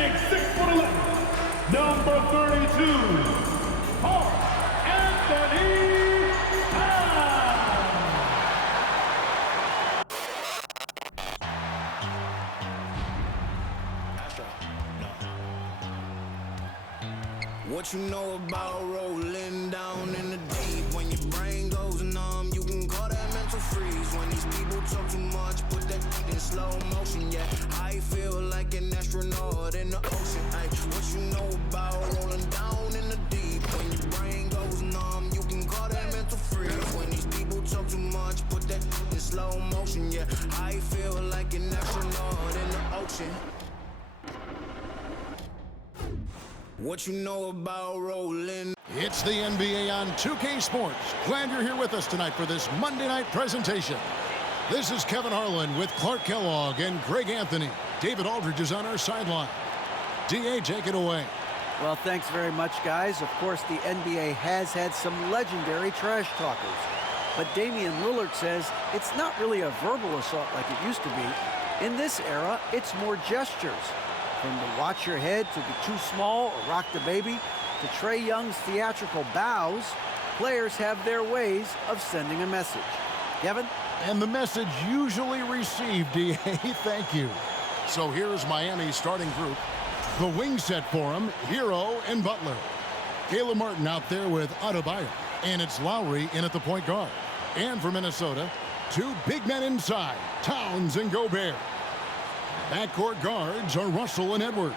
standing 6'11", number 32, Anthony What you know about rolling down in the deep? When your brain goes numb, you can call that mental freeze. When these people talk too much, put that in slow motion, yeah. I feel like an astronaut in the ocean. Ay, what you know about rolling down in the deep? When your brain goes numb, you can call that mental freeze. When these people talk too much, put that in slow motion, yeah. I feel like an astronaut in the ocean. What you know about rolling? It's the NBA on 2K Sports. Glad you're here with us tonight for this Monday night presentation. This is Kevin Harlan with Clark Kellogg and Greg Anthony. David Aldridge is on our sideline. DA, take it away. Well, thanks very much, guys. Of course, the NBA has had some legendary trash talkers. But Damian Lillard says it's not really a verbal assault like it used to be. In this era, it's more gestures. From the watch your head to the too small or rock the baby to Trae Young's theatrical bows, players have their ways of sending a message. Kevin? And the message usually received, DA. Thank you. So here's Miami's starting group. The wing set for him, Hero and Butler. Caleb Martin out there with Adebayo. And it's Lowry in at the point guard. And for Minnesota, two big men inside, Towns and Gobert. Backcourt guards are Russell and Edwards.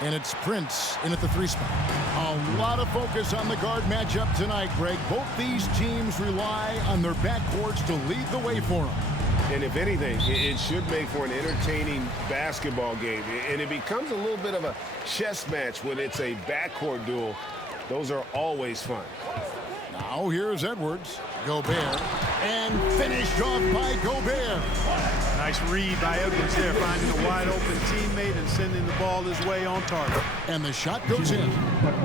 And it's Prince in at the 3 spot. A lot of focus on the guard matchup tonight, Greg. Both these teams rely on their backcourts to lead the way for them. And if anything, it should make for an entertaining basketball game. And it becomes a little bit of a chess match when it's a backcourt duel. Those are always fun. Now here's Edwards. Gobert. And finished off by Gobert. Nice read by Edwards there, finding a wide-open teammate and sending the ball his way on target. And the shot goes in.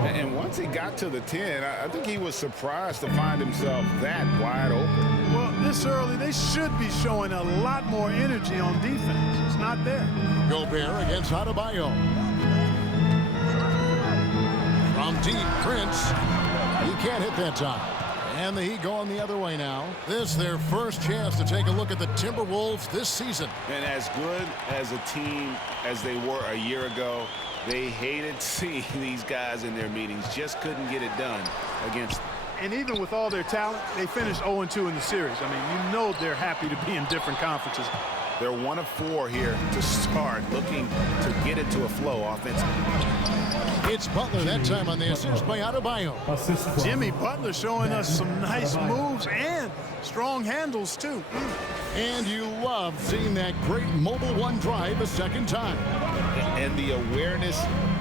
And once he got to the 10, I think he was surprised to find himself that wide open. Well, this early, they should be showing a lot more energy on defense. It's not there. Gobert against Adebayo. From deep, Prince. He can't hit that time. And the Heat going the other way now. This is their first chance to take a look at the Timberwolves this season. And as good as a team as they were a year ago, they hated seeing these guys in their meetings. Just couldn't get it done against them. And even with all their talent, they finished 0-2 in the series. I mean, you know they're happy to be in different conferences. They're 1 of 4 here to start, looking to get into a flow offensively. It's Butler that time on the assist by Adebayo. Jimmy Butler showing us some nice moves and strong handles, too. And you love seeing that great mobile one drive a second time. And the awareness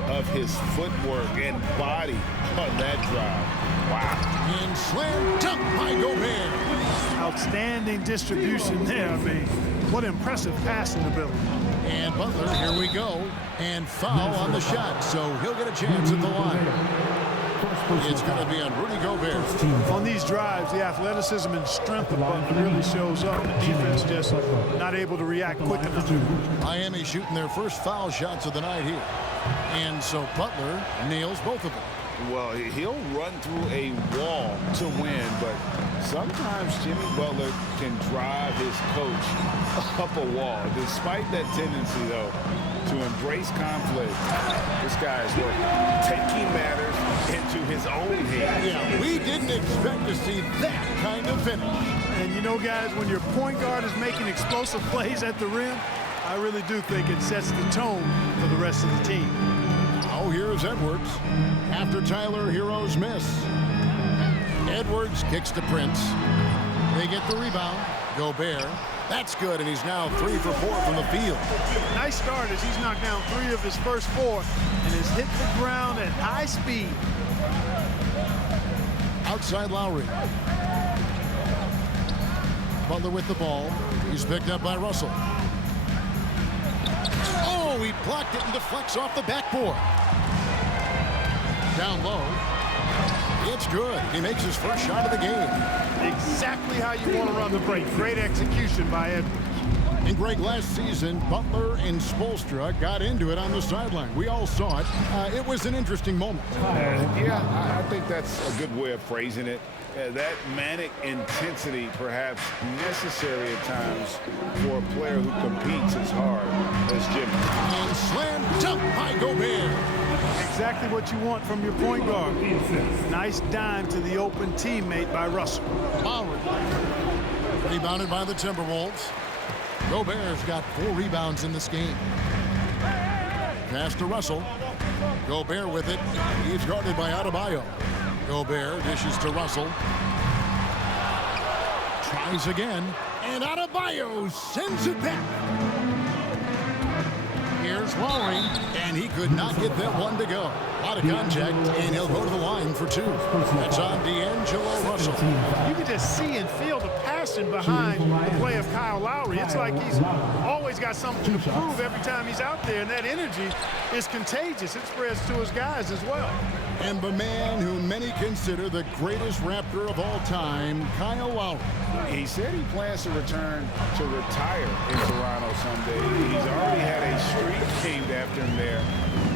of his footwork and body on that drive. Wow. And slam dunk by Gobert. Outstanding distribution there. I mean, what impressive passing ability. And Butler, here we go. And foul on the shot, so he'll get a chance at the line. It's going to be on Rudy Gobert. On these drives, the athleticism and strength of Butler really shows up. The defense just not able to react quick enough. Miami shooting their first foul shots of the night here. And so Butler nails both of them. Well, he'll run through a wall to win, but sometimes Jimmy Butler can drive his coach up a wall. Despite that tendency, though, to embrace conflict, this guy is taking matters into his own hands. Yeah, we didn't expect to see that kind of finish. And you know, guys, when your point guard is making explosive plays at the rim, I really do think it sets the tone for the rest of the team. Now here's Edwards. After Tyler Hero's miss. Edwards kicks to Prince. They get the rebound. Gobert. That's good, and he's now 3 for 4 from the field. Nice start as he's knocked down 3 of his first 4 and has hit the ground at high speed. Outside Lowry. Butler with the ball. He's picked up by Russell. Oh, he blocked it and deflects off the backboard. Down low. It's good. He makes his first shot of the game. Exactly how you want to run the break. Great execution by Edwards. And Greg, last season, Butler and Spoelstra got into it on the sideline. We all saw it. It was an interesting moment. Yeah, I think that's a good way of phrasing it. That manic intensity perhaps necessary at times for a player who competes as hard as Jimmy. And slam dunk by Gobert. Exactly what you want from your point guard. Nice dime to the open teammate by Russell. Lowry. Rebounded by the Timberwolves. Gobert's got 4 rebounds in this game. Pass to Russell. Gobert with it. He's guarded by Adebayo. Gobert dishes to Russell. Tries again. And Adebayo sends it back. Here's Lowry. And he could not get that one to go. A lot of contact. And he'll go to the line for 2. That's on D'Angelo Russell. You can just see and feel the passion behind the play of Kyle Lowry. It's like he's always got something to prove every time he's out there, and that energy is contagious. It spreads to his guys as well. And the man who many consider the greatest Raptor of all time, Kyle Lowry. He said he plans to return to retire in Toronto someday. He's already had a street named after him there.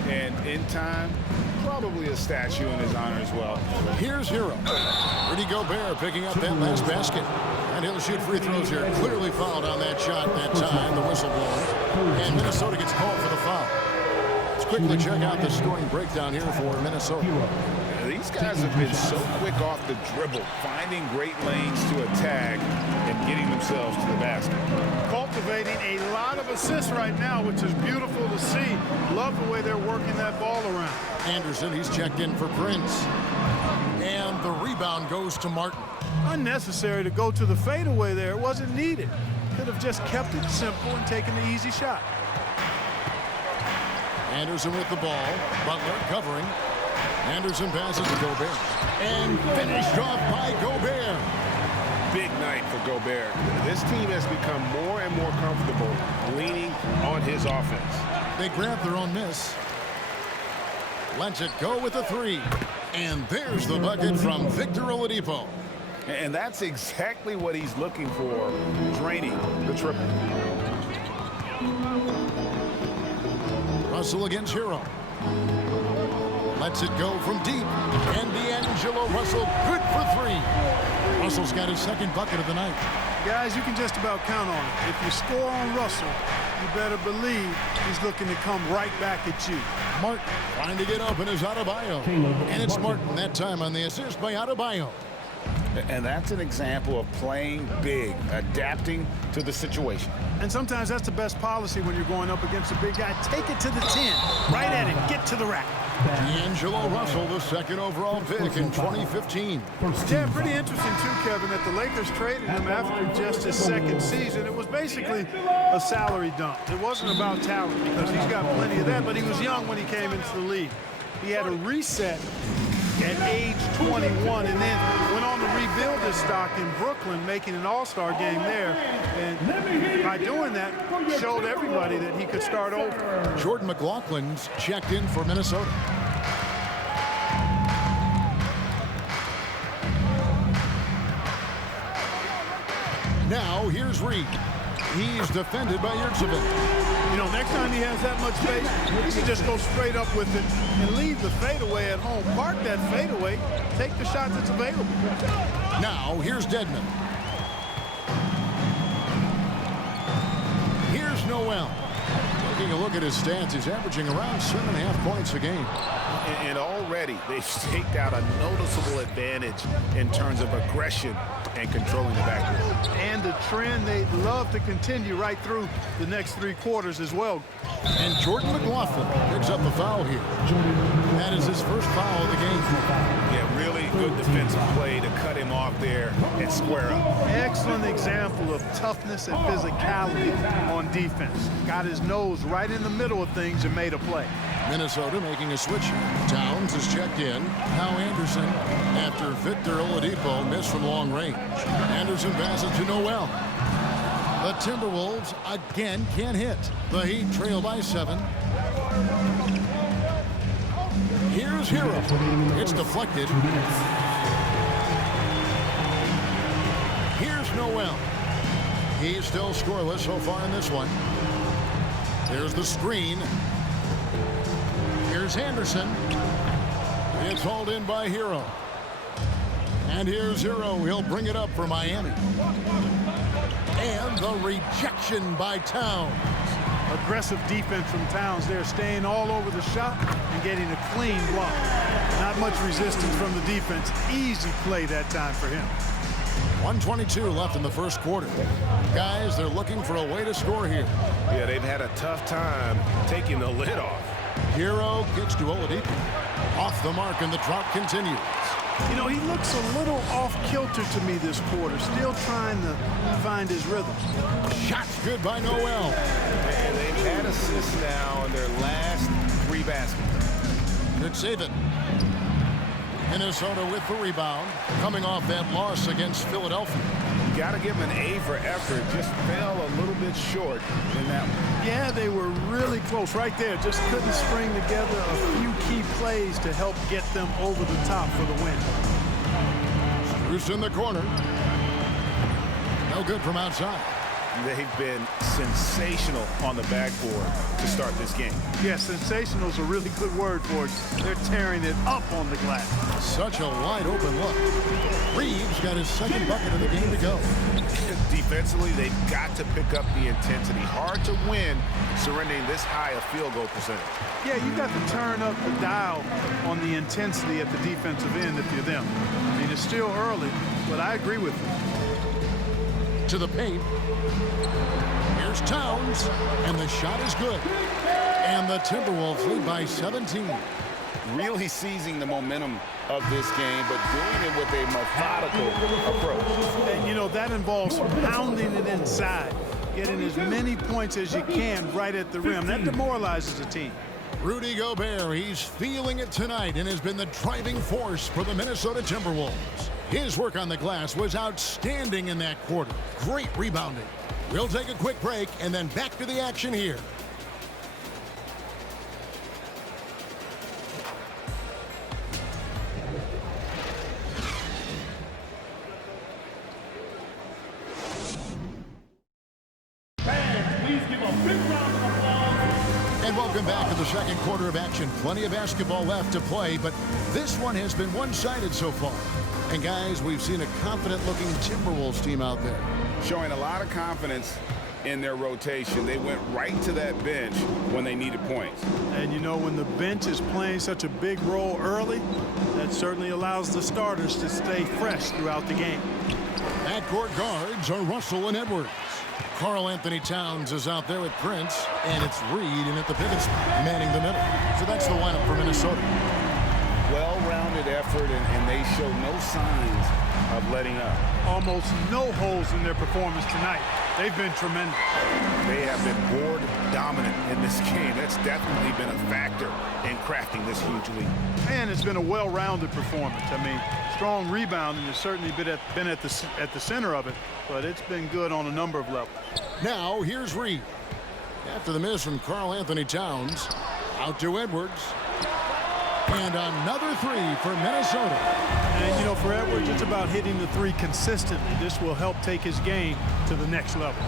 And in time, probably a statue in his honor as well. Here's Hero. Rudy Gobert picking up that last basket. And he'll shoot free throws here. Clearly fouled on that shot that time, the whistle blown. And Minnesota gets called for the foul. Let's quickly check out the scoring breakdown here for Minnesota. These guys have been so quick off the dribble, finding great lanes to attack and getting themselves to the basket. Cultivating a lot of assists right now, which is beautiful to see. Love the way they're working that ball around. Anderson, he's checked in for Prince. And the rebound goes to Martin. Unnecessary to go to the fadeaway there. It wasn't needed. Could have just kept it simple and taken the easy shot. Anderson with the ball. Butler covering. Anderson passes to Gobert. And finished off by Gobert. Big night for Gobert. This team has become more and more comfortable leaning on his offense. They grab their own miss. Lets it go with a 3. And there's the bucket from Victor Oladipo. And that's exactly what he's looking for, draining the triple. Russell against Hero. Lets it go from deep. And D'Angelo Russell, good for 3. Russell's got his second bucket of the night. Guys, you can just about count on it. If you score on Russell, you better believe he's looking to come right back at you. Martin trying to get open is Adebayo. And it's Martin that time on the assist by Adebayo. And that's an example of playing big, adapting to the situation. And sometimes that's the best policy when you're going up against a big guy. Take it to the 10, right at it, get to the rack. D'Angelo Russell, the second overall pick in 2015. Yeah, pretty interesting too, Kevin, that the Lakers traded him after just his second season. It was basically a salary dump. It wasn't about talent because he's got plenty of that, but he was young when he came into the league. He had a reset at age 21 and then went on to rebuild his stock in Brooklyn, making an all-star game there. And by doing that, showed everybody that he could start over. Jordan McLaughlin's checked in for Minnesota. Now here's Reed. He's defended by Yurtseven. You know, next time he has that much space, he can just go straight up with it and leave the fadeaway at home. Park that fadeaway, take the shot that's available. Now, here's Dedmon. Here's Noel. Taking a look at his stats, he's averaging around 7.5 points a game. And already they've staked out a noticeable advantage in terms of aggression and controlling the backcourt. And the trend they'd love to continue right through the next 3 quarters as well. And Jordan McLaughlin picks up the foul here. That is his first foul of the game. Yeah, really good defensive play to cut him off there and square up. Excellent example of toughness and physicality on defense. Got his nose right in the middle of things and made a play. Minnesota making a switch. Towns is checked in. Now Anderson after Victor Oladipo missed from long range. Anderson passes to Noel. The Timberwolves again can't hit. The Heat trail by 7. Here's Hero. It's deflected. Here's Noel. He's still scoreless so far in this one. Here's the screen. Here's Anderson. It's hauled in by Hero. And here's Hero. He'll bring it up for Miami. And the rejection by Towns. Aggressive defense from Towns there, staying all over the shot and getting a clean block. Not much resistance from the defense. Easy play that time for him. 1:22 left in the first quarter. Guys, they're looking for a way to score here. Yeah, they've had a tough time taking the lid off. Hero gets to Oladipo. Off the mark, and the drought continues. You know, he looks a little off kilter to me this quarter, still trying to find his rhythm. Shot's good by Noel. And they've had assists now in their last 3 baskets. Good save it. Minnesota with the rebound, coming off that loss against Philadelphia. Got to give them an A for effort. Just fell a little bit short in that one. Yeah, they were really close right there. Just couldn't string together a few key plays to help get them over the top for the win. Strus in the corner. No good from outside. They've been sensational on the backboard to start this game. Yeah, sensational is a really good word for it. They're tearing it up on the glass. Such a wide open look. Reeves got his second bucket of the game to go. Defensively, they've got to pick up the intensity. Hard to win surrendering this high a field goal percentage. Yeah, you got to turn up the dial on the intensity at the defensive end if you're them. I mean, it's still early, but I agree with you. To the paint. Here's Towns, and the shot is good. And the Timberwolves lead by 17. Really seizing the momentum of this game, but doing it with a methodical approach. And, you know, that involves pounding it inside, getting as many points as you can right at the rim. That demoralizes a team. Rudy Gobert, he's feeling it tonight and has been the driving force for the Minnesota Timberwolves. His work on the glass was outstanding in that quarter. Great rebounding. We'll take a quick break and then back to the action here. And welcome back to the second quarter of action. Plenty of basketball left to play, but this one has been one-sided so far. And guys, we've seen a confident-looking Timberwolves team out there. Showing a lot of confidence in their rotation. They went right to that bench when they needed points. And you know, when the bench is playing such a big role early, that certainly allows the starters to stay fresh throughout the game. Backcourt guards are Russell and Edwards. Karl Anthony Towns is out there with Prince, and it's Reed in at the pivot spot, manning the middle. So that's the lineup for Minnesota. Well-rounded effort, and they show no signs of letting up. Almost no holes in their performance tonight. They've been tremendous. They have been board dominant in this game. That's definitely been a factor in crafting this huge lead. And it's been a well-rounded performance. I mean, strong rebounding has certainly been at the center of it, but it's been good on a number of levels. Now here's Reed. After the miss from Karl Anthony Towns, out to Edwards. And another three for Minnesota. And, you know, for Edwards, it's about hitting the three consistently. This will help take his game to the next level.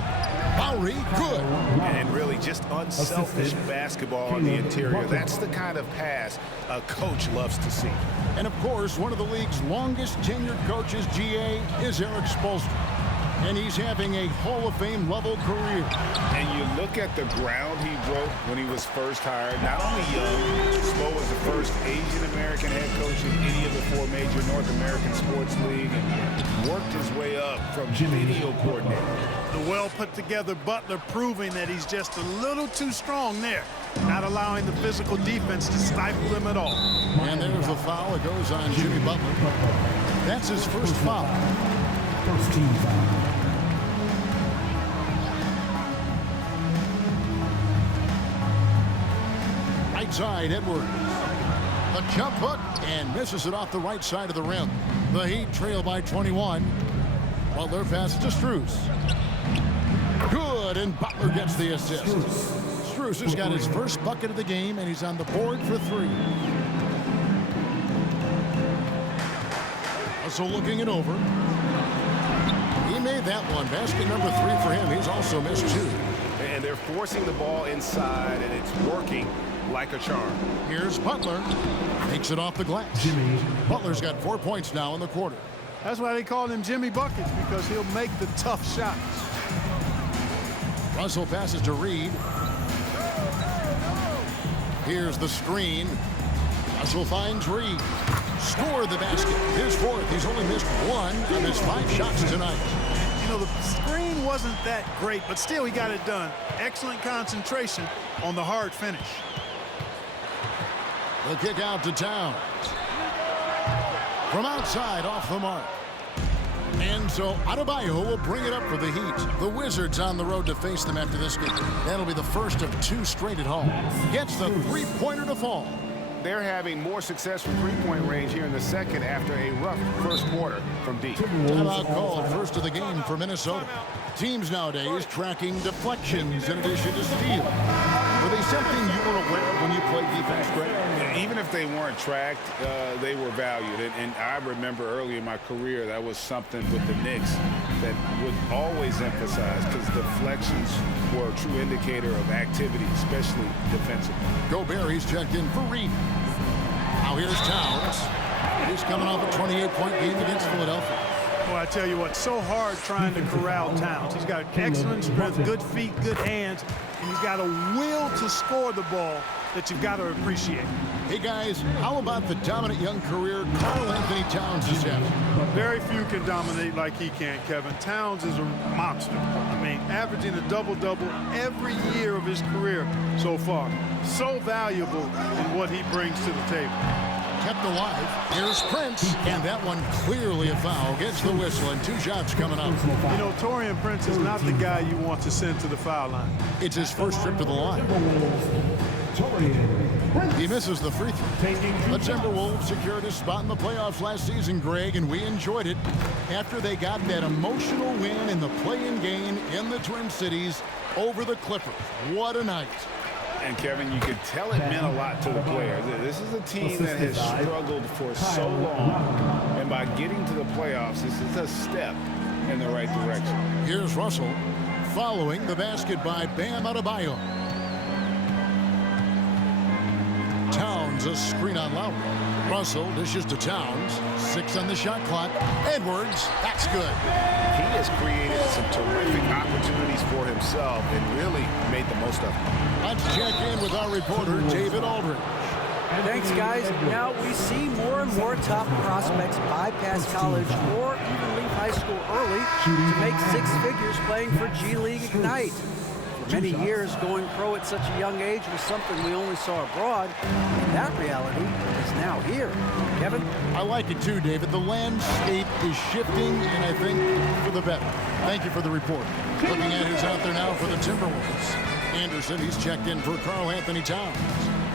Lowry, good. And really just unselfish basketball on the interior. That's the kind of pass a coach loves to see. And, of course, one of the league's longest tenured coaches, GA, is Eric Spoelstra. And he's having a Hall of Fame level career. And you look at the ground he broke when he was first hired. Not only young, Spo was the first Asian American head coach in any of the 4 major North American sports leagues, and worked his way up from video coordinator. The well put together Butler proving that he's just a little too strong there, not allowing the physical defense to stifle him at all. And there's the foul. It goes on Jimmy Butler. That's his first foul. First team foul. Right side, Edwards. The jump hook and misses it off the right side of the rim. The Heat trail by 21. Butler passes to Strus. Good, and Butler gets the assist. Strus has got his first bucket of the game, and he's on the board for 3. Also looking it over. He made that one. Basket number 3 for him. He's also missed 2. And they're forcing the ball inside, and it's working like a charm. Here's Butler. Takes it off the glass. Jimmy Butler's got 4 points now in the quarter. That's why they call him Jimmy Buckets, because he'll make the tough shots. Russell passes to Reed. Here's the screen. Russell finds Reed. Scored the basket. His 4th. He's only missed 1 of his 5 shots tonight. You know, the screen wasn't that great, but still he got it done. Excellent concentration on the hard finish. The kick out to Towns. From outside, off the mark. And so Adebayo will bring it up for the Heat. The Wizards on the road to face them after this game. That'll be the first of 2 straight at home. Gets the 3-pointer to fall. They're having more success from three-point range here in the second after a rough first quarter from deep. Timeout called, first of the game for Minnesota. Teams nowadays tracking deflections in addition to steals. Were they something you were aware of when you played defense, Greg? Even if they weren't tracked, they were valued. And I remember early in my career, that was something with the Knicks that would always emphasize, because deflections were a true indicator of activity, especially defensively. Gobert, he's checked in for Reed. Now here's Towns. He's coming off a 28-point game against Philadelphia. Well, I tell you what, so hard trying to corral Towns. He's got excellent strength, good feet, good hands, and he's got a will to score the ball that you've got to appreciate. Hey, guys, how about the dominant young career Karl Anthony Towns has had? Very few can dominate like he can, Kevin. Towns is a monster. I mean, averaging a double-double every year of his career so far. So valuable in what he brings to the table. Kept alive. Here's Prince, and that one clearly a foul. Gets the whistle, and 2 shots coming up. You know, Taurean Prince is not the guy you want to send to the foul line. It's his first trip to the line. He misses the free throw. The Timberwolves secured a spot in the playoffs last season, Greg, and we enjoyed it after they got that emotional win in the play-in game in the Twin Cities over the Clippers. What a night. And, Kevin, you could tell it meant a lot to the players. This is a team that has struggled for so long, and by getting to the playoffs, this is a step in the right direction. Here's Russell following the basket by Bam Adebayo. Towns, a screen on Lowry. Russell dishes to Towns. 6 on the shot clock. Edwards, that's good. He has created some terrific opportunities for himself and really made the most of them. Let's check in with our reporter, David Aldridge. Thanks, guys. Now we see more and more top prospects bypass college or even leave high school early to make 6 figures playing for G League Ignite. For many years, going pro at such a young age was something we only saw abroad, and that reality is now here. Kevin? I like it too, David. The landscape is shifting, and I think for the better. Thank you for the report. Looking at who's out there now for the Timberwolves. Anderson, he's checked in for Karl Anthony Towns.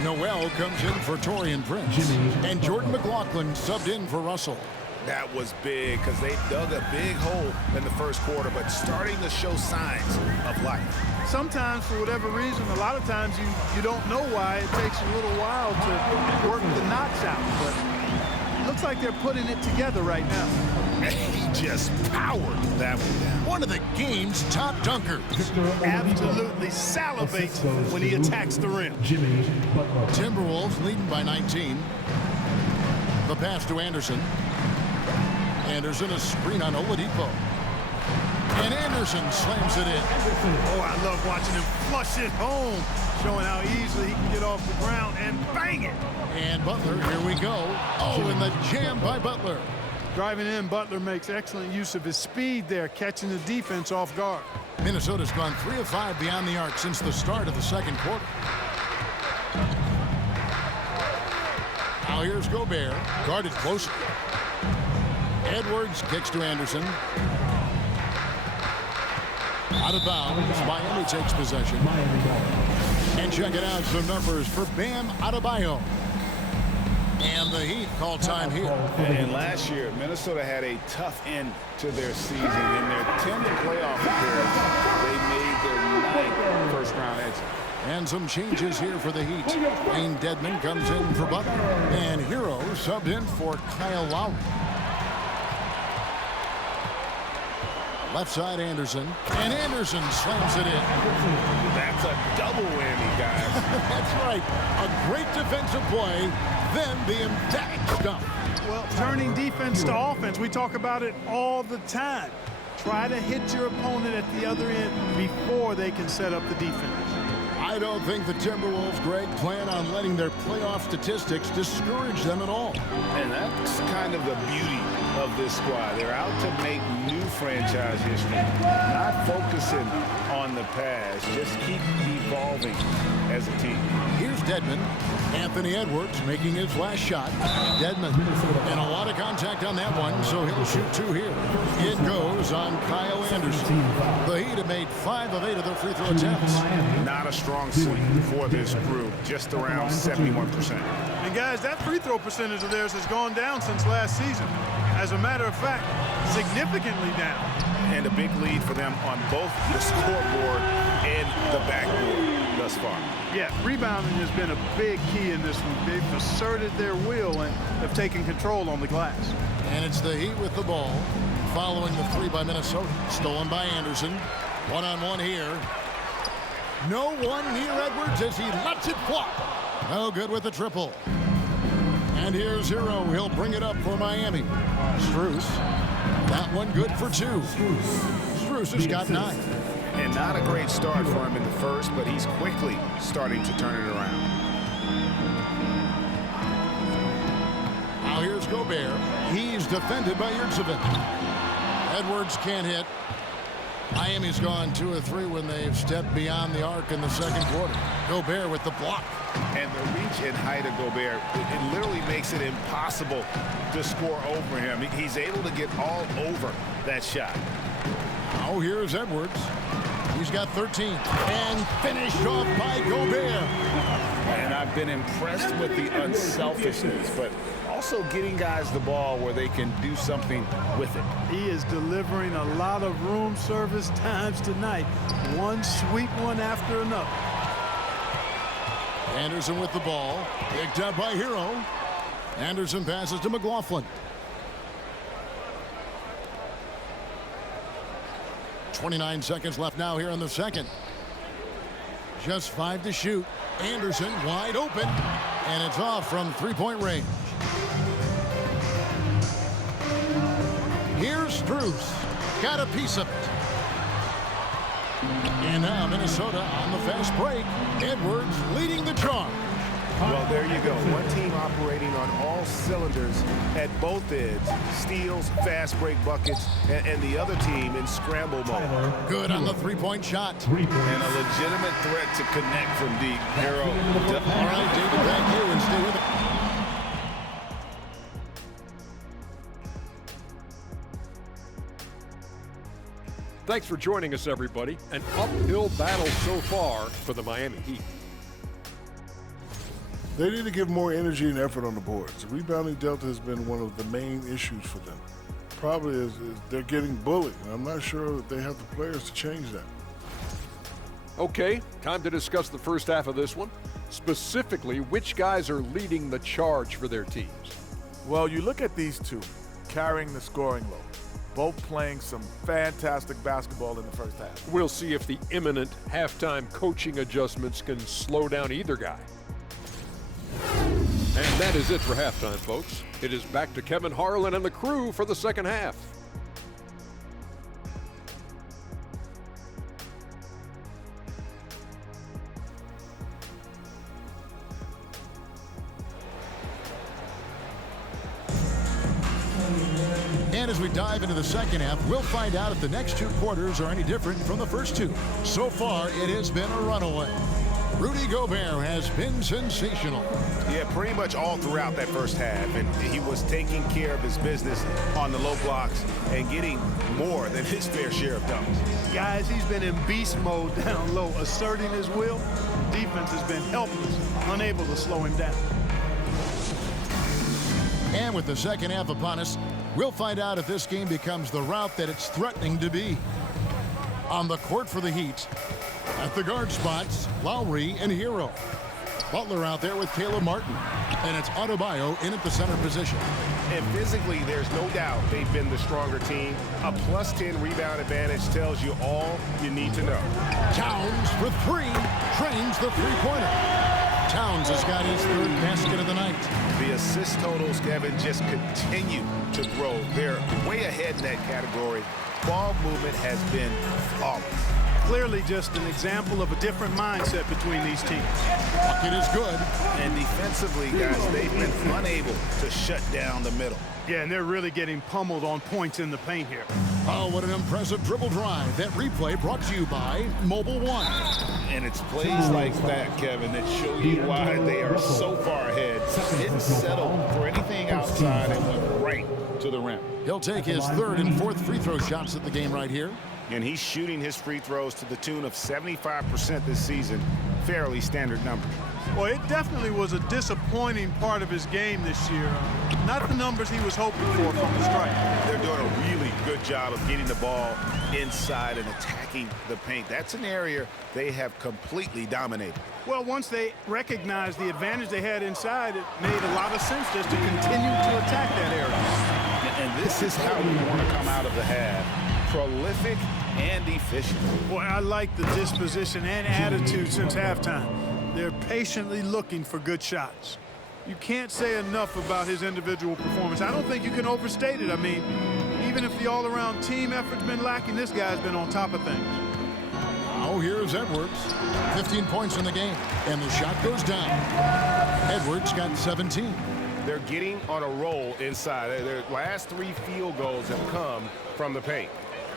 Noel comes in for Taurean Prince. And Jordan McLaughlin subbed in for Russell. That was big because they dug a big hole in the first quarter, but starting to show signs of life. Sometimes, for whatever reason, a lot of times you don't know why. It takes a little while to work the knots out, but it looks like they're putting it together right now. And he just powered that one down. One of the game's top dunkers. Absolutely salivates when he attacks the rim. Jimmy Butler. Timberwolves leading by 19. The pass to Anderson. Anderson, a screen on Oladipo. And Anderson slams it in. Oh, I love watching him flush it home, showing how easily he can get off the ground and bang it. And Butler, here we go. Oh, and the jam by Butler. Driving in, Butler makes excellent use of his speed there, catching the defense off guard. Minnesota's gone 3 of 5 beyond the arc since the start of the second quarter. Now here's Gobert, guarded closely. Edwards kicks to Anderson. Out of bounds, Miami takes possession. And check it out, some numbers for Bam Adebayo. And the Heat call time here. And last year, Minnesota had a tough end to their season. In their 10th playoff appearance, they made their 9th first-round exit. And some changes here for the Heat. Wayne Dedman comes in for Butler. And Hero subbed in for Kyle Lowry. Left side Anderson. And Anderson slams it in. That's a double whammy, guys. That's right. A great defensive play, then the emphatic stuff. Well, turning defense to offense, we talk about it all the time. Try to hit your opponent at the other end before they can set up the defense. I don't think the Timberwolves, Greg, plan on letting their playoff statistics discourage them at all. And that's kind of the beauty of this squad. They're out to make new franchise history, not focusing on the past, just keep evolving as a team. Here's Dedmon. Anthony Edwards making his last shot. Dedmon, and a lot of contact on that one, so he'll shoot 2 here. It goes on Kyle Anderson. The Heat have made 5 of 8 of their free throw attempts. Not a strong suit for this group, just around 71%. And guys, that free throw percentage of theirs has gone down since last season. As a matter of fact, significantly down. And a big lead for them on both the scoreboard and the backboard thus far. Yeah, rebounding has been a big key in this one. They've asserted their will and have taken control on the glass. And it's the Heat with the ball, following the 3 by Minnesota. Stolen by Anderson. One-on-one here. No one near Edwards as he lets it fly. No good with the triple. And here's Hero. He'll bring it up for Miami. Strus. That one good for 2. Strus has got 9. And not a great start for him in the first, but he's quickly starting to turn it around. Now here's Gobert. He's defended by Yurtseven. Edwards can't hit. Miami's gone 2 of 3 when they've stepped beyond the arc in the second quarter. Gobert with the block. And the reach and height of Gobert, it literally makes it impossible to score over him. He's able to get all over that shot. Now here's Edwards. He's got 13. And finished off by Gobert. And I've been impressed with the unselfishness, but also getting guys the ball where they can do something with it. He is delivering a lot of room service times tonight. One sweet one after another. Anderson with the ball. Picked up by Hero. Anderson passes to McLaughlin. 29 seconds left now here in the second. Just 5 to shoot. Anderson wide open. And it's off from 3-point range. Here's Strus. Got a piece of it. And now Minnesota on the fast break. Edwards leading the charge. Well, there you go. One team operating on all cylinders at both ends. Steals, fast break buckets, and the other team in scramble mode. Good on the 3-point shot. And a legitimate threat to connect from deep. Hero. All right, David, thank you, and stay with it. Thanks for joining us, everybody. An uphill battle so far for the Miami Heat. They need to give more energy and effort on the boards. The rebounding delta has been one of the main issues for them. Probably is they're getting bullied, and I'm not sure that they have the players to change that. Okay, time to discuss the first half of this one. Specifically, which guys are leading the charge for their teams? Well, you look at these two carrying the scoring load, both playing some fantastic basketball in the first half. We'll see if the imminent halftime coaching adjustments can slow down either guy. And that is it for halftime, folks. It is back to Kevin Harlan and the crew for the second half. And as we dive into the second half, we'll find out if the next 2 quarters are any different from the first 2. So far, it has been a runaway. Rudy Gobert has been sensational. Yeah, pretty much all throughout that first half. And he was taking care of his business on the low blocks and getting more than his fair share of dunks. Guys, he's been in beast mode down low, asserting his will. Defense has been helpless, unable to slow him down. And with the second half upon us, we'll find out if this game becomes the route that it's threatening to be. On the court for the Heat, at the guard spots, Lowry and Hero. Butler out there with Caleb Martin. And it's Adebayo in at the center position. And physically, there's no doubt they've been the stronger team. A +10 rebound advantage tells you all you need to know. Towns for three. Trains the three-pointer. Towns has got his third basket of the night. The assist totals, Kevin, just continue to grow. They're way ahead in that category. Ball movement has been flawless. Clearly just an example of a different mindset between these teams. Bucket is good. And defensively, guys, they've been unable to shut down the middle. Yeah, and they're really getting pummeled on points in the paint here. Oh, what an impressive dribble drive. That replay brought to you by Mobile One. And it's plays like that, Kevin, that show you why they are so far ahead. Didn't settle for anything outside and went right to the rim. He'll take his third and fourth free throw shots at the game right here. And he's shooting his free throws to the tune of 75% this season. Fairly standard number. Well, it definitely was a disappointing part of his game this year. Not the numbers he was hoping for from the stripe. They're doing a really good job of getting the ball inside and attacking the paint. That's an area they have completely dominated. Well, once they recognized the advantage they had inside, it made a lot of sense just to continue to attack that area. And this is how we want to come out of the half. Prolific and efficient. Boy, I like the disposition and attitude since halftime. They're patiently looking for good shots. You can't say enough about his individual performance. I don't think you can overstate it. I mean, even if the all-around team effort's been lacking, this guy's been on top of things. Now here's Edwards. 15 points in the game, and the shot goes down. Edwards got 17. They're getting on a roll inside. Their last 3 field goals have come from the paint.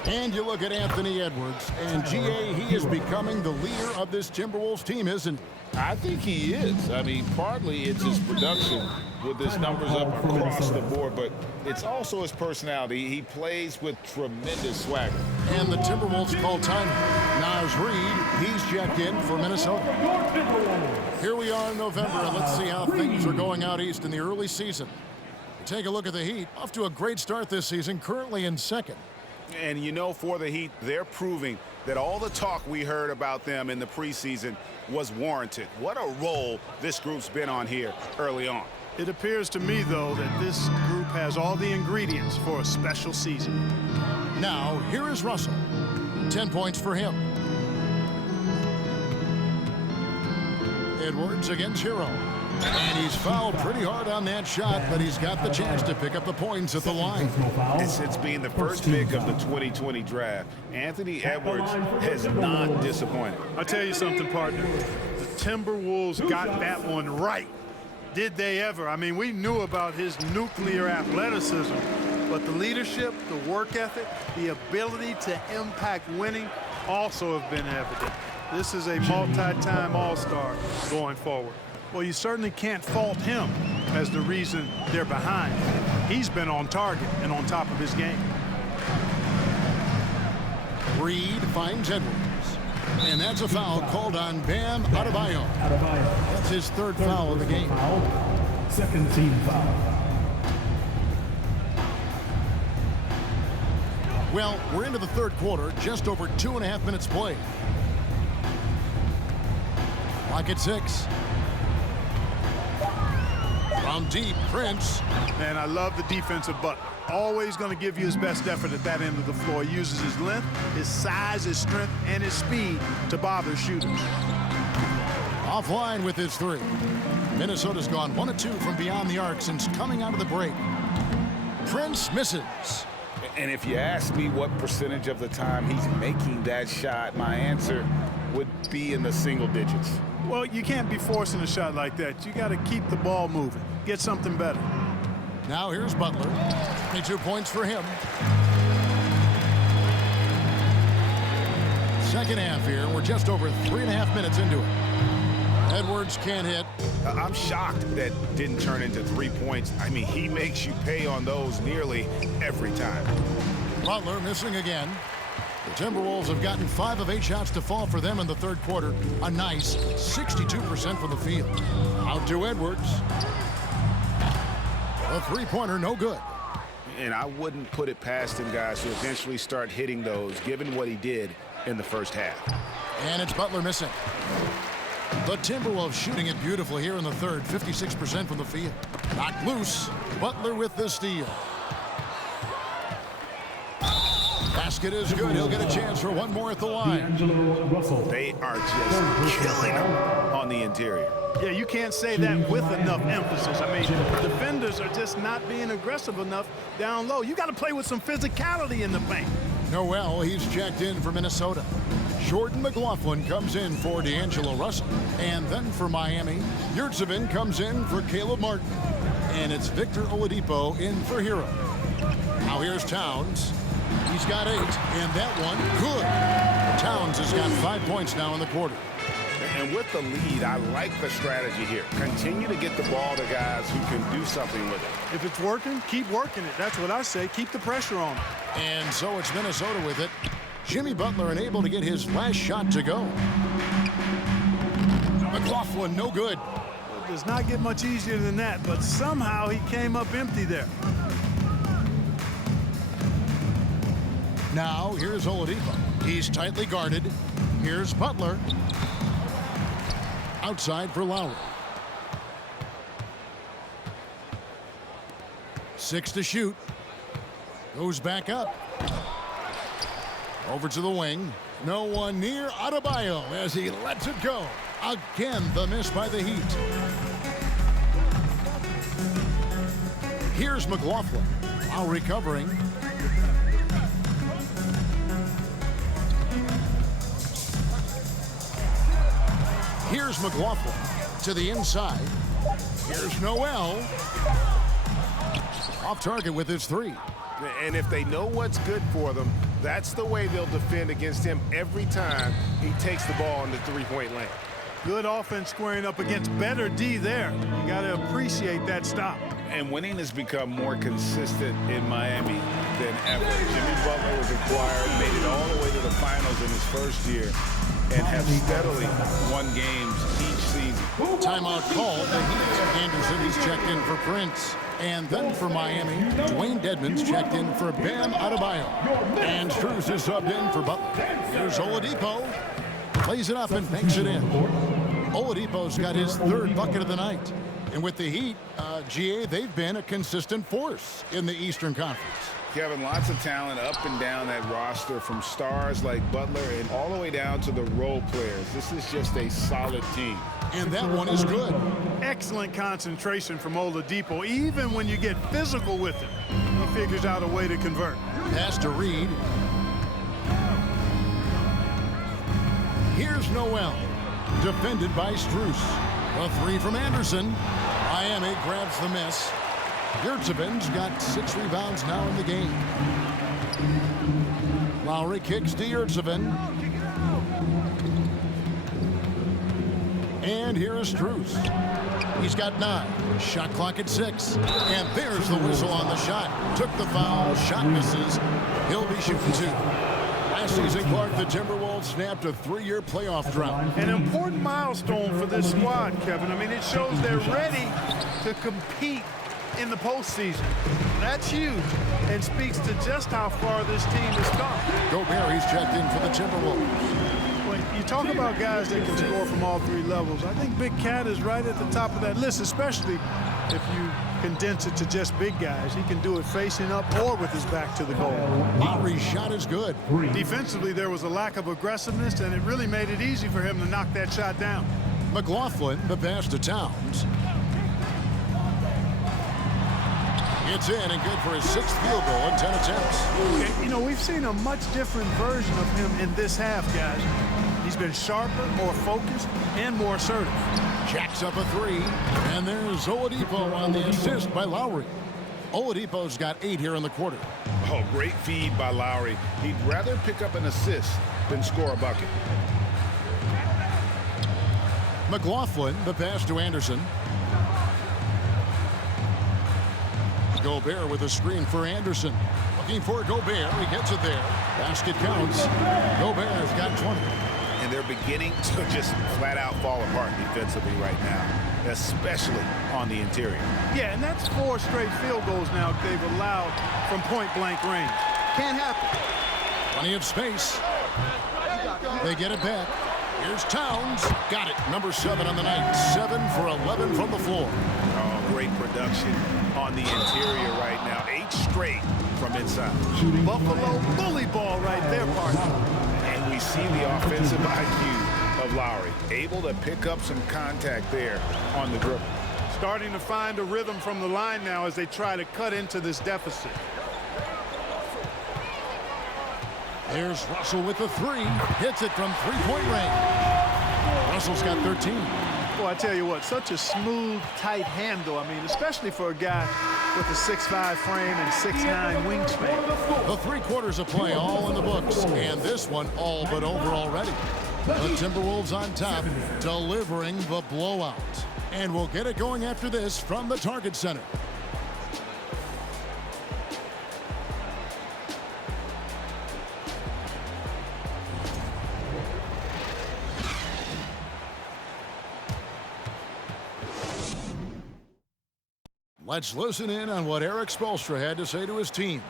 And you look at Anthony Edwards, and GA, he is becoming the leader of this Timberwolves team, isn't he? I think he is. I mean, partly it's his production with his numbers up across the board, but it's also his personality. He plays with tremendous swagger. And the Timberwolves call time. Naz Reid, he's checked in for Minnesota. Here we are in November, and let's see how things are going out east in the early season. Take a look at the Heat. Off to a great start this season, currently in second. And you know, for the Heat, they're proving that all the talk we heard about them in the preseason was warranted. What a role this group's been on here early on. It appears to me, though, that this group has all the ingredients for a special season. Now, here is Russell. 10 points for him. Edwards against Hero. And he's fouled pretty hard on that shot, but he's got the chance to pick up the points at the line. And since being the first pick of the 2020 draft, Anthony Edwards has not disappointed. I'll tell you something, partner. The Timberwolves got that one right. Did they ever? I mean, we knew about his nuclear athleticism, but the leadership, the work ethic, the ability to impact winning also have been evident. This is a multi-time All-Star going forward. Well, you certainly can't fault him as the reason they're behind. He's been on target and on top of his game. Reed finds Edwards. And that's a foul called on Bam Adebayo. That's his third foul of the game. Second team foul. Well, we're into the third quarter, just over 2.5 minutes played. Clock at 6. From deep, Prince. Man, I love the defensive Butler. Always going to give you his best effort at that end of the floor. He uses his length, his size, his strength, and his speed to bother shooters. Offline with his 3. Minnesota's gone 1 of 2 from beyond the arc since coming out of the break. Prince misses. And if you ask me what percentage of the time he's making that shot, my answer would be in the single digits. Well, you can't be forcing a shot like that. You got to keep the ball moving. Get something better. Now here's Butler. 22 points for him. Second half here. We're just over 3.5 minutes into it. Edwards can't hit. I'm shocked that didn't turn into 3 points. I mean, he makes you pay on those nearly every time. Butler missing again. The Timberwolves have gotten 5 of 8 shots to fall for them in the third quarter. A nice 62% from the field. Out to Edwards. A three-pointer, no good. And I wouldn't put it past him, guys, to eventually start hitting those, given what he did in the first half. And it's Butler missing. The Timberwolves shooting it beautifully here in the third. 56% from the field. Knocked loose. Butler with the steal. Basket is good. He'll get a chance for one more at the line. They are just killing him on the interior. Yeah, you can't say that with enough emphasis. I mean, defenders are just not being aggressive enough down low. You got to play with some physicality in the paint. Noel, he's checked in for Minnesota. Jordan McLaughlin comes in for D'Angelo Russell. And then for Miami, Yurtseven comes in for Caleb Martin. And it's Victor Oladipo in for Hero. Now here's Towns. He's got 8, and that one, good. Towns has got 5 points now in the quarter. And with the lead, I like the strategy here. Continue to get the ball to guys who can do something with it. If it's working, keep working it. That's what I say. Keep the pressure on him. And so it's Minnesota with it. Jimmy Butler unable to get his last shot to go. McLaughlin, no good. It does not get much easier than that, but somehow he came up empty there. Now, here's Oladipo. He's tightly guarded. Here's Butler. Outside for Lowry. 6 to shoot. Goes back up. Over to the wing. No one near Adebayo as he lets it go. Again, the miss by the Heat. Here's McLaughlin. Lowry covering. Here's McLaughlin to the inside. Here's Noel. Off target with his 3. And if they know what's good for them, that's the way they'll defend against him every time he takes the ball in the three-point lane. Good offense squaring up against better D there. You got to appreciate that stop. And winning has become more consistent in Miami than ever. Jimmy Butler was acquired, made it all the way to the finals in his first year, and have steadily won games each season. Timeout called. The Heat. Anderson, he's checked in for Prince. And then for Miami, Dwayne Dedmon's checked in for Bam Adebayo. And Strus is subbed in for Butler. Here's Oladipo. Plays it up and banks it in. Oladipo's got his 3rd bucket of the night. And with the Heat, GA, they've been a consistent force in the Eastern Conference. Kevin, lots of talent up and down that roster, from stars like Butler and all the way down to the role players. This is just a solid team. And that one is good. Excellent concentration from Oladipo. Even when you get physical with him, he figures out a way to convert. Pass to Reed. Here's Noel. Defended by Strus. A 3 from Anderson. Miami grabs the miss. Yurtseven's got 6 rebounds now in the game. Lowry kicks to Yurtseven. And here is Strus. He's got 9. Shot clock at 6. And there's the whistle on the shot. Took the foul. Shot misses. He'll be shooting 2. Last season, Clark, the Timberwolves snapped a 3-year playoff drought. An important milestone for this squad, Kevin. I mean, it shows they're ready to compete in the postseason. That's huge and speaks to just how far this team has come. Gobert, he's checked in for the Timberwolves. When you talk about guys that can score from all 3 levels, I think Big Cat is right at the top of that list, especially if you condense it to just big guys. He can do it facing up or with his back to the goal. Lowry's shot is good. Defensively, there was a lack of aggressiveness, and it really made it easy for him to knock that shot down. McLaughlin, the pass to Towns. It's in and good for his 6th field goal in 10 attempts. Okay, you know, we've seen a much different version of him in this half, guys. He's been sharper, more focused, and more assertive. Jacks up a 3, and there's Oladipo on the assist by Lowry. Oladipo's got 8 here in the quarter. Oh, great feed by Lowry. He'd rather pick up an assist than score a bucket. McLaughlin, the pass to Anderson. Gobert with a screen for Anderson. Looking for Gobert. He gets it there. Basket counts. Gobert has got 20. And they're beginning to just flat out fall apart defensively right now, especially on the interior. Yeah, and that's 4 straight field goals now they've allowed from point-blank range. Can't happen. Plenty of space. They get it back. Here's Towns. Got it. Number 7 on the night. 7 for 11 from the floor. Oh, great production on the interior right now. 8 straight from inside. Buffalo bully ball right there, partner. And we see the offensive IQ of Lowry. Able to pick up some contact there on the dribble. Starting to find a rhythm from the line now as they try to cut into this deficit. There's Russell with the 3. Hits it from three-point range. Russell's got 13. Boy, I tell you what, such a smooth, tight handle. I mean, especially for a guy with a 6'5" frame and 6'9" wingspan. The 3 quarters of play all in the books, and this one all but over already. The Timberwolves on top, delivering the blowout. And we'll get it going after this from the Target Center. Let's listen in on what Eric Spoelstra had to say to his team.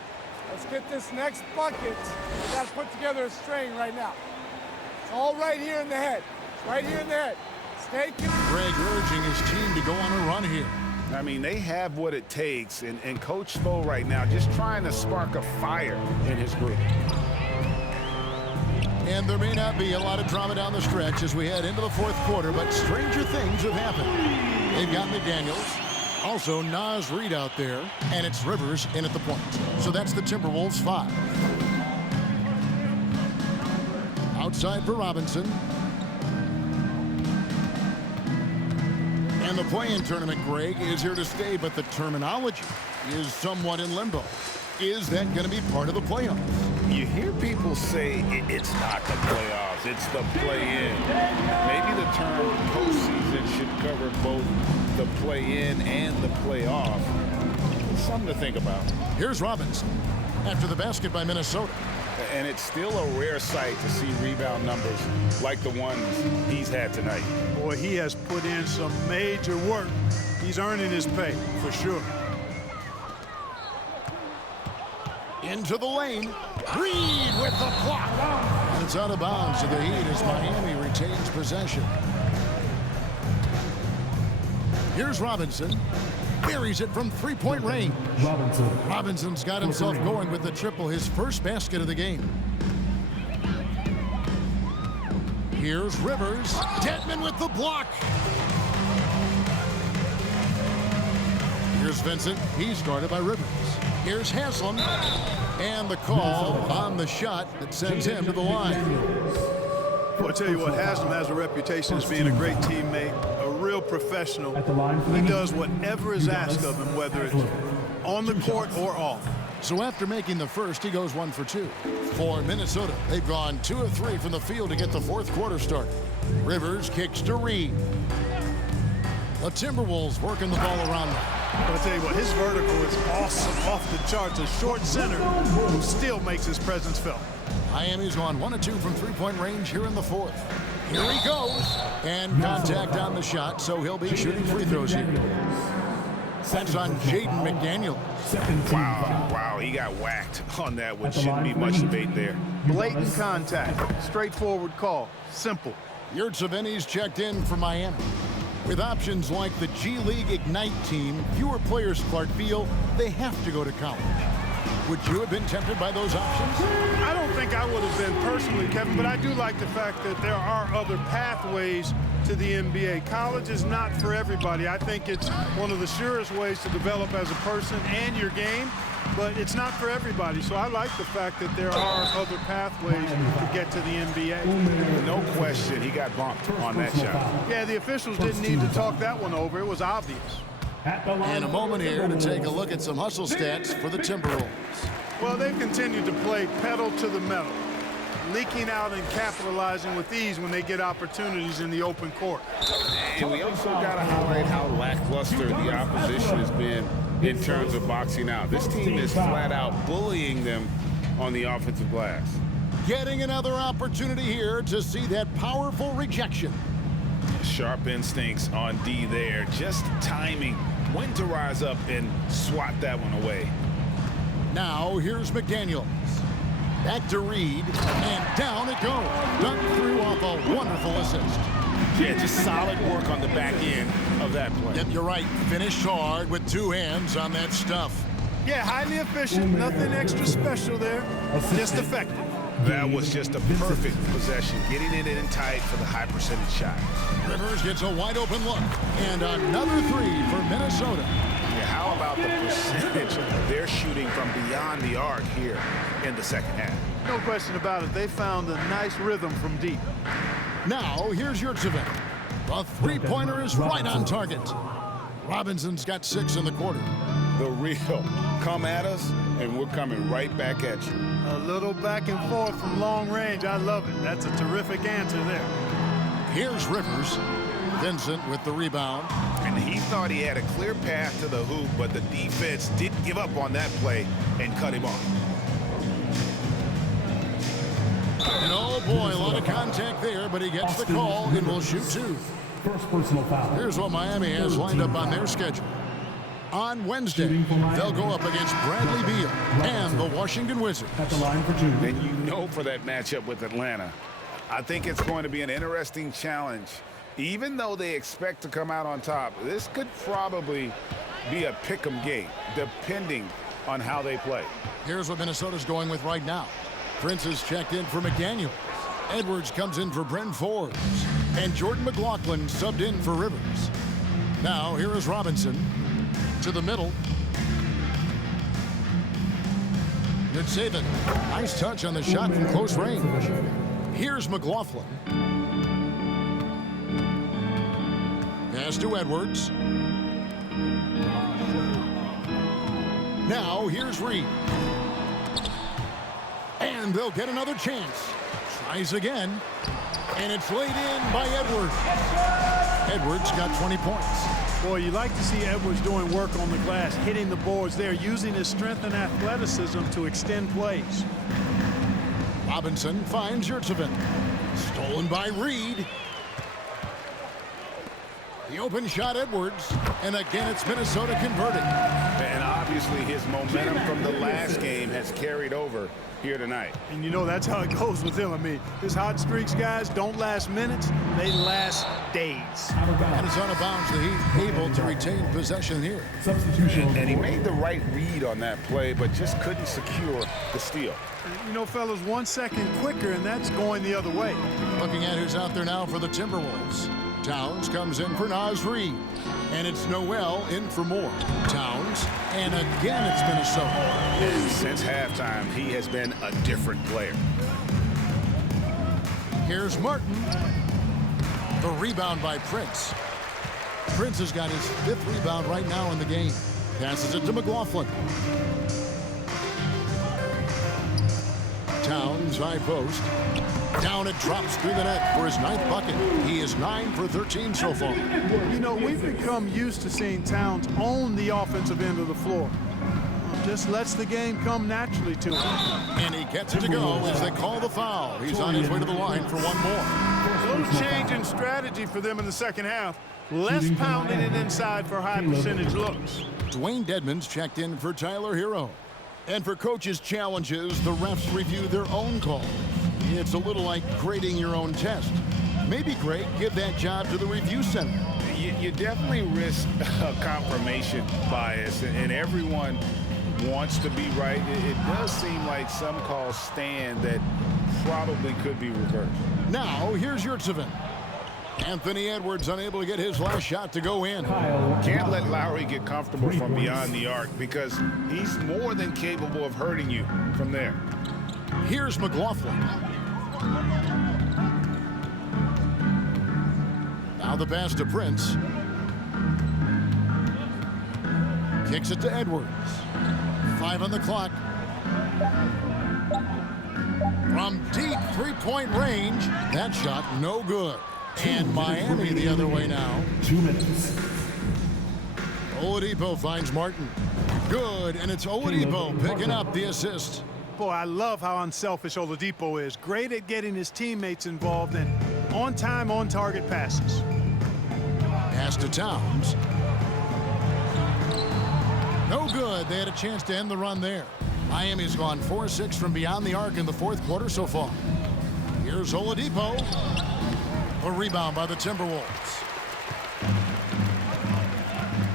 Let's get this next bucket. We got to put together a string right now. It's all right here in the head. It's right here in the head. Stay consistent. Greg urging his team to go on a run here. I mean, they have what it takes, and Coach Spo right now just trying to spark a fire in his group. And there may not be a lot of drama down the stretch as we head into the 4th quarter, but stranger things have happened. They've got McDaniels. Also, Naz Reid out there, and it's Rivers in at the point. So that's the Timberwolves 5. Outside for Robinson. And the play-in tournament, Greg, is here to stay, but the terminology is somewhat in limbo. Is that going to be part of the playoffs? You hear people say it's not the playoffs, it's the play-in. Maybe the term postseason should cover both the play-in and the playoff. Something to think about. Here's Robinson after the basket by Minnesota. And it's still a rare sight to see rebound numbers like the ones he's had tonight. Boy, he has put in some major work. He's earning his pay, for sure. Into the lane. Reid with the block. And it's out of bounds to the Heat as Miami retains possession. Here's Robinson. Buries it from three-point range. Robinson's got himself going with the triple, his first basket of the game. Here's Rivers. Dedmon with the block. Here's Vincent. He's guarded by Rivers. Here's Haslam. And the call on the shot that sends him to the line. Well, I tell you what, Haslam has a reputation as being a great teammate, a real professional. He does whatever is asked of him, whether it's on the court or off. So after making the first, he goes 1 for 2. For Minnesota, they've gone 2 of 3 from the field to get the 4th quarter started. Rivers kicks to Reid. The Timberwolves working the ball around them. I'll tell you what, his vertical is awesome, off the charts. A short center who still makes his presence felt. Miami's gone 1 of 2 from three-point range here in the 4th. Here he goes. And contact on the shot, so he'll be shooting free throws here. That's on Jaden McDaniels. Wow, he got whacked on that, which shouldn't be much debate there. Blatant contact, straightforward call, simple. Yurtseven's checked in for Miami. With options like the G League Ignite team, fewer players, Clark, feel they have to go to college. Would you have been tempted by those options? I don't think I would have been personally, Kevin, but I do like the fact that there are other pathways to the NBA. College is not for everybody. I think it's one of the surest ways to develop as a person and your game, but it's not for everybody. So I like the fact that there are other pathways to get to the NBA. No question, he got bumped on that shot. Yeah, the officials didn't need to talk that one over. It was obvious. And a moment here to take a look at some hustle stats for the Timberwolves. Well, they've continued to play pedal to the metal, leaking out and capitalizing with ease when they get opportunities in the open court. And we also got to highlight how lackluster the opposition has been in terms of boxing out. This team is flat out bullying them on the offensive glass. Getting another opportunity here to see that powerful rejection. Sharp instincts on D there, just timing when to rise up and swat that one away. Now here's McDaniels. Back to Reed, and down it goes. Dunked through off a wonderful assist. Yeah, just solid work on the back end of that play. Yep, you're right. Finished hard with 2 hands on that stuff. Yeah, highly efficient. Nothing extra special there. Just effective. That was just a perfect possession, getting it in tight for the high percentage shot. Rivers gets a wide open look, and another 3 for Minnesota. Yeah, how about the percentage they're shooting from beyond the arc here in the second half? No question about it. They found a nice rhythm from deep. Now, here's Yurtseven. The 3-pointer is right on target. Robinson's got 6 in the quarter. The real. Come at us, and we're coming right back at you. A little back and forth from long range. I love it. That's a terrific answer there. Here's Rivers. Vincent with the rebound. And he thought he had a clear path to the hoop, but the defense didn't give up on that play and cut him off. And oh boy, a lot of contact there, but he gets the call and will shoot 2. First personal foul. Here's what Miami has lined up on their schedule. On Wednesday, they'll go up against Bradley Beal and the Washington Wizards. At the line for 2. And you know for that matchup with Atlanta. I think it's going to be an interesting challenge. Even though they expect to come out on top, this could probably be a pick'em game, depending on how they play. Here's what Minnesota's going with right now. Prince is checked in for McDaniels. Edwards comes in for Bryn Forbes. And Jordan McLaughlin subbed in for Rivers. Now, here is Robinson to the middle. Good saving. Nice touch on the shot from close range. Here's McLaughlin. Pass to Edwards. Now, here's Reed. And they'll get another chance. Tries again. And it's laid in by Edwards. Edwards got 20 points. Boy, you like to see Edwards doing work on the glass, hitting the boards there, using his strength and athleticism to extend plays. Robinson finds Yurtseven. Stolen by Reed. The open shot, Edwards. And again, it's Minnesota converting. And obviously his momentum from the last game has carried over here tonight. And you know that's how it goes with him. I mean, his hot streaks, guys, don't last minutes. They last days. And it's out of bounds. The Heat able to retain possession here. Substitution. And he made the right read on that play, but just couldn't secure the steal. You know, fellas, 1 second quicker, and that's going the other way. Looking at who's out there now for the Timberwolves. Towns comes in for Naz Reid. And it's Noel in for Moore. Towns, and again it's Minnesota. And since halftime, he has been a different player. Here's Martin. The rebound by Prince. Prince has got his 5th rebound right now in the game. Passes it to McLaughlin. Towns, high post. Down it drops through the net for his 9th bucket. He is 9 for 13 so far. You know, we've become used to seeing Towns own the offensive end of the floor. Just lets the game come naturally to him. And he gets it to go as they call the foul. He's on his way to the line for one more. A little change in strategy for them in the second half. Less pounding it inside for high percentage looks. Dwayne Dedmon's checked in for Tyler Hero. And for coaches' challenges, the refs review their own calls. It's a little like grading your own test. Maybe, Greg, give that job to the review center. You definitely risk a confirmation bias, and everyone wants to be right. It does seem like some calls stand that probably could be reversed. Now, here's Yurtseven. Anthony Edwards unable to get his last shot to go in. Can't let Lowry get comfortable from beyond the arc because he's more than capable of hurting you from there. Here's McLaughlin. Now the pass to Prince. Kicks it to Edwards. 5 on the clock. From deep three-point range, that shot no good. And Miami the other way now. 2 minutes. Oladipo finds Martin. Good, and it's Oladipo picking up the assist. Boy, I love how unselfish Oladipo is. Great at getting his teammates involved and on-time, on-target passes. Pass to Towns. No good. They had a chance to end the run there. Miami's gone 4-6 from beyond the arc in the fourth quarter so far. Here's Oladipo. A rebound by the Timberwolves.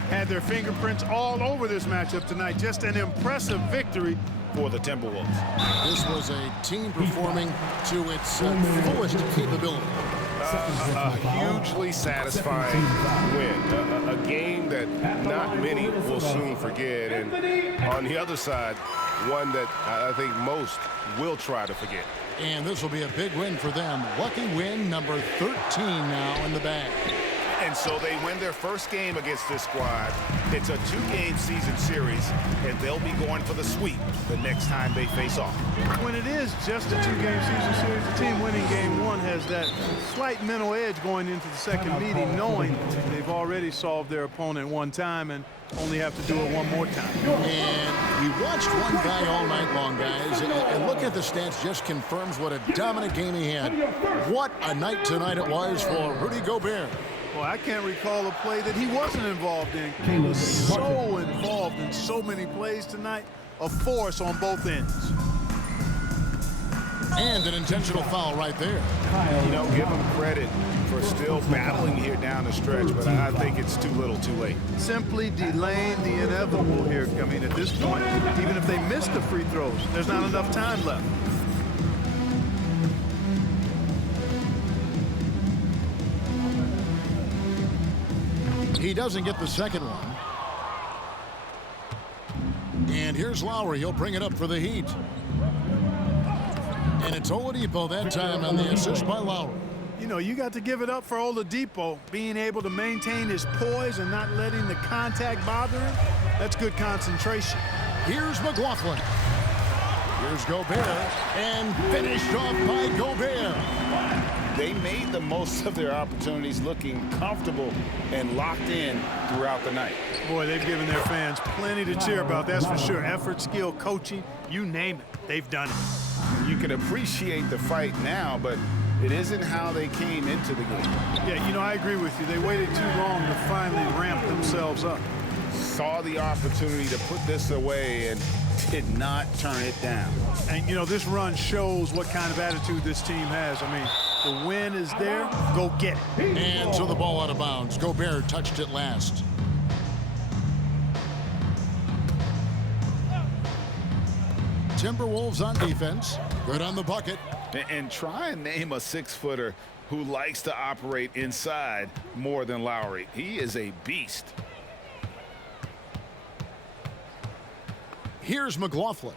Had their fingerprints all over this matchup tonight. Just an impressive victory for the Timberwolves. This was a team performing to its fullest capability. A hugely satisfying win. A game that not many will soon forget. And on the other side, one that I think most will try to forget. And this will be a big win for them. Lucky win number 13 now in the bag. And so they win their first game against this squad. It's a 2-game season series, and they'll be going for the sweep the next time they face off. When it is just a 2-game season series, the team winning game one has that slight mental edge going into the second meeting, knowing they've already solved their opponent one time and only have to do it one more time. And we watched one guy all night long, guys, and looking at the stats just confirms what a dominant game he had. What a night tonight it was for Rudy Gobert. Well, I can't recall a play that he wasn't involved in. He was so involved in so many plays tonight, a force on both ends. And an intentional foul right there. You know, give him credit for still battling here down the stretch, but I think it's too little too late. Simply delaying the inevitable here. I mean, at this point, even if they miss the free throws, there's not enough time left. He doesn't get the second one. And here's Lowry. He'll bring it up for the Heat. And it's Oladipo that time on the assist by Lowry. You know, you got to give it up for Oladipo, being able to maintain his poise and not letting the contact bother him. That's good concentration. Here's McLaughlin. Here's Gobert. And finished off by Gobert. They made the most of their opportunities, looking comfortable and locked in throughout the night. Boy, they've given their fans plenty to cheer about, that's for sure. Effort, skill, coaching, you name it, they've done it. You can appreciate the fight now, but it isn't how they came into the game. Yeah, you know, I agree with you. They waited too long to finally ramp themselves up. Saw the opportunity to put this away and did not turn it down. And, you know, this run shows what kind of attitude this team has. I mean, the win is there, go get it. And so the ball out of bounds. Gobert touched it last. Timberwolves on defense. Good on the bucket. And try and name a 6-footer who likes to operate inside more than Lowry. He is a beast. Here's McLaughlin.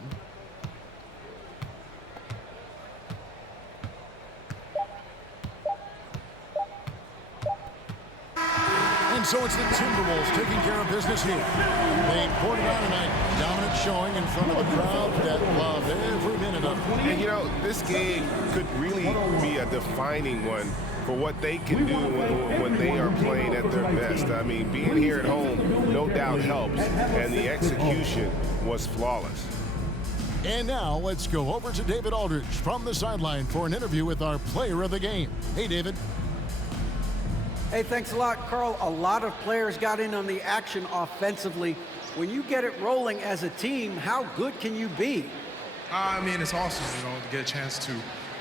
And so it's the Timberwolves taking care of business here. They poured it on tonight. Dominant showing in front of the crowd that loved every minute of it. And, you know, this game could really be a defining one for what they can do when they are playing at their best. I mean, being here at home no doubt helps, and the execution was flawless. And now let's go over to David Aldridge from the sideline for an interview with our player of the game. Hey, David. Hey, thanks a lot, Carl. A lot of players got in on the action offensively. When you get it rolling as a team, how good can you be? I mean, it's awesome, you know, to get a chance to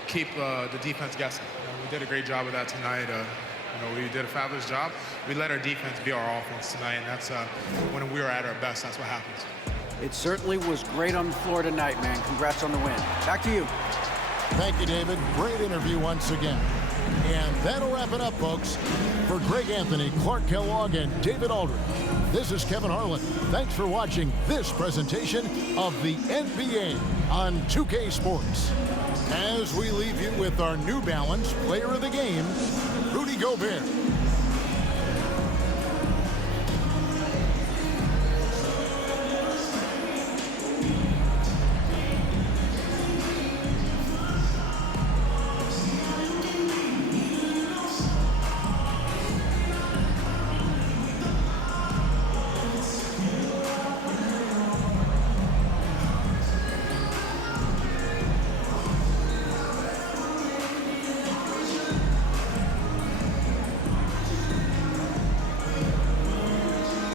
keep the defense guessing. You know, we did a great job of that tonight. You know, we did a fabulous job. We let our defense be our offense tonight, and that's when we were at our best, that's what happens. It certainly was great on the floor tonight, man. Congrats on the win. Back to you. Thank you, David. Great interview once again. And that'll wrap it up, folks. For Greg Anthony, Clark Kellogg, and David Aldridge, this is Kevin Harlan. Thanks for watching this presentation of the NBA on 2K Sports. As we leave you with our New Balance Player of the Game, Rudy Gobert.